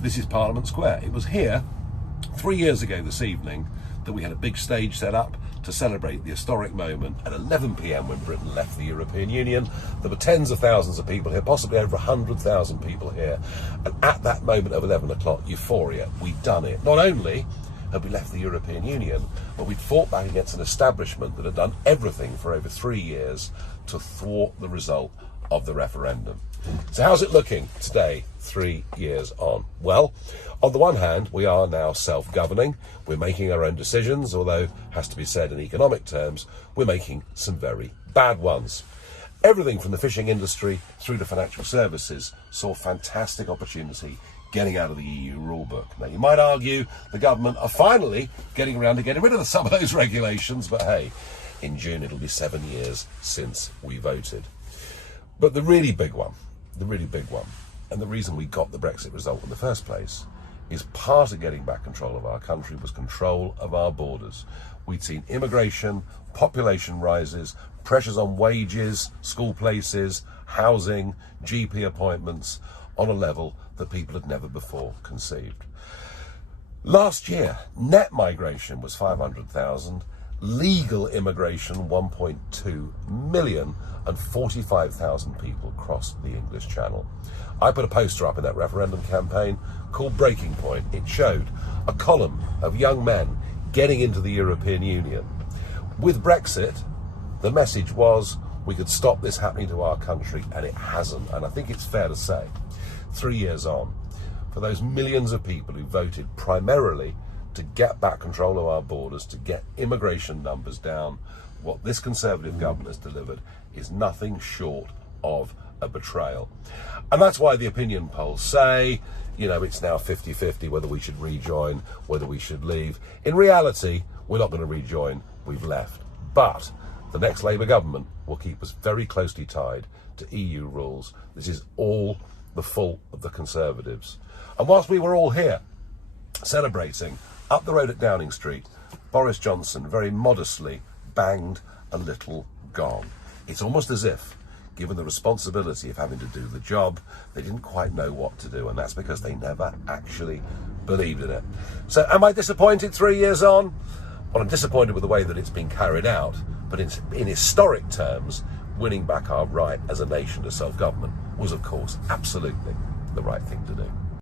This is Parliament Square. It was here 3 years ago this evening that we had a big stage set up to celebrate the historic moment at 11 p.m. when Britain left the European Union. There were tens of thousands of people here, possibly over 100,000 people here. And at that moment of 11 o'clock, euphoria, we'd done it. Not only had we left the European Union, but we'd fought back against an establishment that had done everything for over 3 years to thwart the result of the referendum. So how's it looking today, 3 years on? Well, on the one hand, we are now self-governing. We're making our own decisions, although, has to be said in economic terms, we're making some very bad ones. Everything from the fishing industry through to financial services saw fantastic opportunity getting out of the EU rulebook. Now, you might argue the government are finally getting around to getting rid of some of those regulations, but hey, in June it'll be 7 years since we voted. But the really big one, and the reason we got the Brexit result in the first place, is part of getting back control of our country was control of our borders. We'd seen immigration, population rises, pressures on wages, school places, housing, GP appointments on a level that people had never before conceived. Last year, net migration was 500,000, legal immigration 1.2 million, and 45,000 people crossed the English Channel. I put a poster up in that referendum campaign called Breaking Point. It showed a column of young men getting into the European Union. With Brexit, the message was we could stop this happening to our country, and it hasn't. And I think it's fair to say, 3 years on, for those millions of people who voted primarily to get back control of our borders, to get immigration numbers down, what this Conservative government has delivered is nothing short of a betrayal. And that's why the opinion polls say, you know, it's now 50-50 whether we should rejoin, whether we should leave. In reality, we're not going to rejoin, we've left. But the next Labour government will keep us very closely tied to EU rules. This is all the fault of the Conservatives. And whilst we were all here celebrating, up the road at Downing Street, Boris Johnson very modestly banged a little gong. It's almost as if, given the responsibility of having to do the job, they didn't quite know what to do, and that's because they never actually believed in it. So am I disappointed 3 years on? Well, I'm disappointed with the way that it's been carried out, but in historic terms, winning back our right as a nation to self-government was, of course, absolutely the right thing to do.